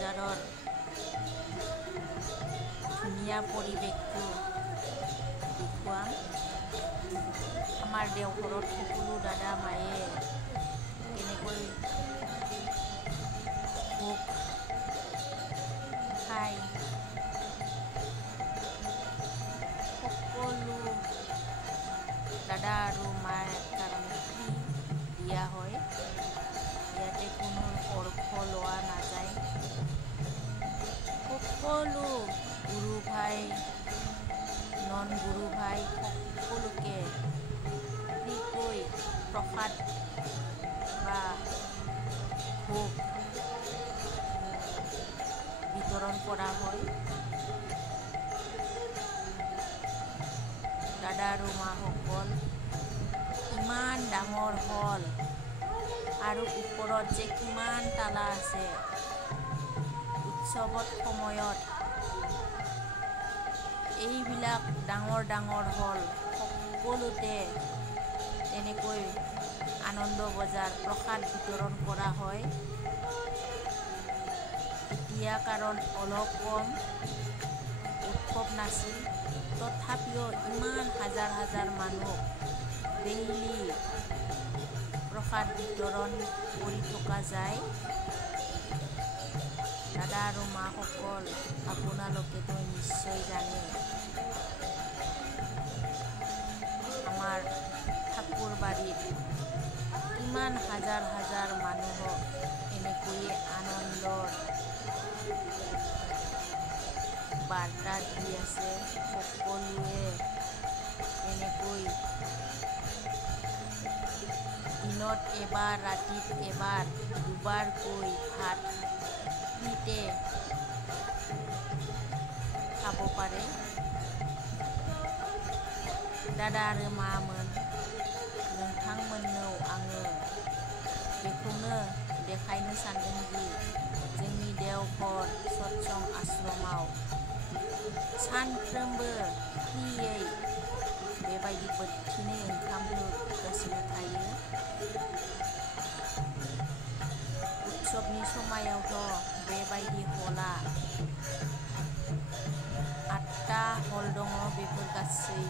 বজাৰৰ ধুনীয়া পৰিৱেশটো দেখুৱাম। আমাৰ দেওঘৰত সকলো দাদা মায়ে কেনেকৈ ভোগ খাই সকলো দাদা আৰু মাৰ কাৰণে ফ্ৰী দিয়া হয়। ইয়াতে কোনো অৰ্থ লোৱা নাযায়। সকলো গুৰু ভাই নন গুৰু ভাই সকলোকে ফ্ৰীকৈ প্ৰসাদ বা ভোগ বিতৰণ কৰা হয়। দাদা আৰু মাসকল ইমান ডাঙৰ হল আৰু ওপৰত যে কিমান তালা আছে। উৎসৱত সময়ত এইবিলাক ডাঙৰ ডাঙৰ হল সকলোতে তেনেকৈ আনন্দ বজাৰ প্ৰসাদ বিতৰণ কৰা হয়। এতিয়া কাৰণ অলপ কম উৎসৱ নাছিল, তথাপিও ইমান হাজাৰ হাজাৰ মানুহ ডেইলি প্ৰসাদ বিতৰণ কৰি থকা যায়। দাদা আৰু মাসকল আপোনালোকেতো নিশ্চয় জানে আমাৰ ঠাকুৰবাৰীত কিমান হাজাৰ হাজাৰ মানুহক এনেকৈয়ে আনন্দৰ বাৰ্তা দি আছে। সকলোৱে এনেকৈ দিনত এবাৰ ৰাতিত এবাৰ দুবাৰকৈ ভাত ফ্ৰীতে খাব পাৰে। दादा आरो मामोन नोंथांमोननो आङो बेखौनो देखायनो सानदों दि जोंनि देवघर सत्संग आश्रमाव सानफ्रोमबो फ्रियै बेबायदि बोथिनै ओंखाम होगासिनो थायो। उत्सवनि समायावथ' बेबायदि हला 8टा हल दङ। बेफोर गासै